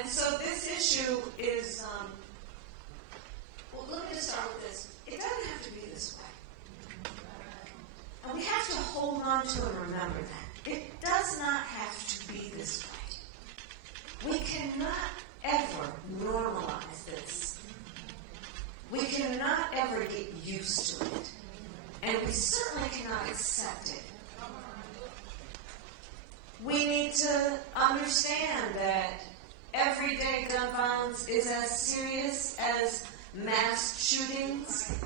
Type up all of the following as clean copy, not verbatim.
And so this issue is, well, let me just start with this. It doesn't have to be this way. And we have to hold on to and remember that. It does not have to be this way. We cannot ever normalize this. We cannot ever get used to it. And we certainly cannot accept it. We need to understand that everyday gun violence is as serious as mass shootings,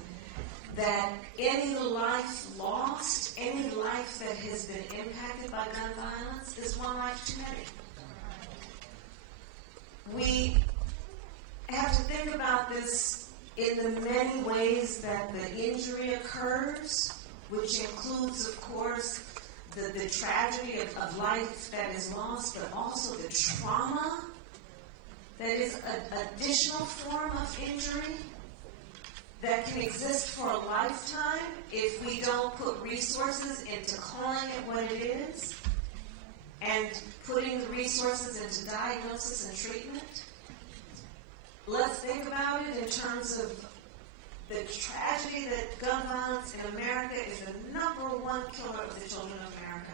that any life lost, any life that has been impacted by gun violence is one life too many. We have to think about this in the many ways that the injury occurs, which includes, of course, the tragedy of life that is lost, but also the trauma that is an additional form of injury that can exist for a lifetime if we don't put resources into calling it what it is and putting the resources into diagnosis and treatment. Let's think about it in terms of the tragedy that gun violence in America is the #1 killer of the children of America.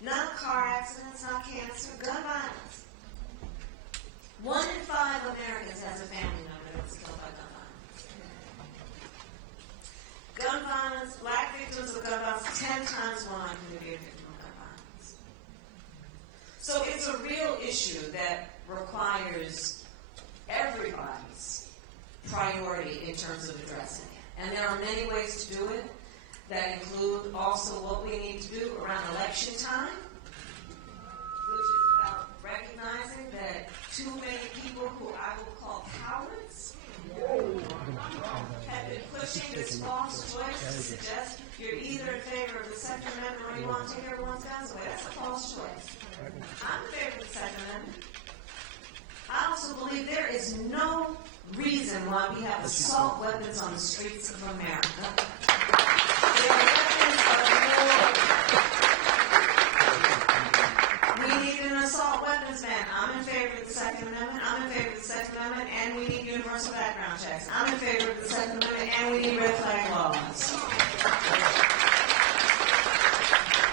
Not car accidents, not cancer, gun violence. 1 in 5 Americans has a family member that was killed by gun violence. Gun violence, black victims of gun violence, 10 times more likely to be a victim of gun violence. So it's a real issue that requires everybody's priority in terms of addressing it. And there are many ways to do it that include also what we need to do around election time, which is about recognizing that too many people who I will call cowards have been pushing this false choice to suggest you're either in favor of the Second Amendment or you want to take everyone's guns away. That's a false choice. I'm in favor of the Second Amendment. I also believe there is no reason why we have assault weapons on the streets of America. There are weapons of war. We need an assault weapons ban. I'm in favor of the Second Amendment. I'm in favor of the Second Amendment, and we need universal background checks. I'm in favor of the Second Amendment, and we need red flag laws.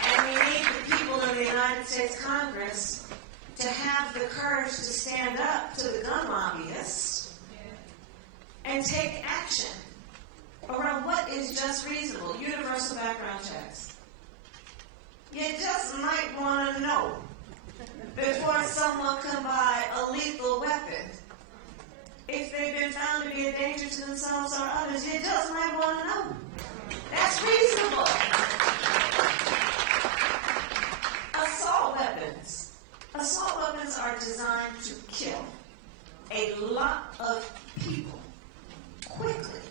And we need the people in the United States Congress to have the courage to stand up to the gun lobbyists and take action around what is just reasonable. Universal background checks. You just might want to know before someone can buy a lethal weapon. If they've been found to be a danger to themselves or others, you just might want to know. That's reasonable. Assault weapons. Assault weapons are designed to kill a lot of people quickly.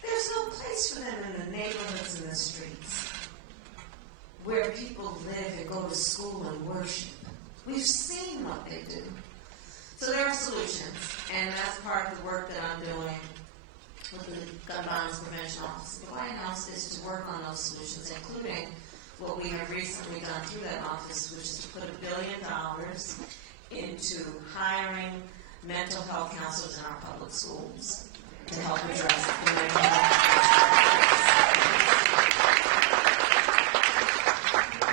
There's no place for them in the neighborhoods and the streets where people live and go to school and worship. We've seen what they do. So there are solutions, and that's part of the work that I'm doing with the Gun Violence Prevention Office. The White House is to work on those solutions, including what we have recently done through that office, which is to put $1 billion into hiring mental health counselors in our public schools to help address the mental health.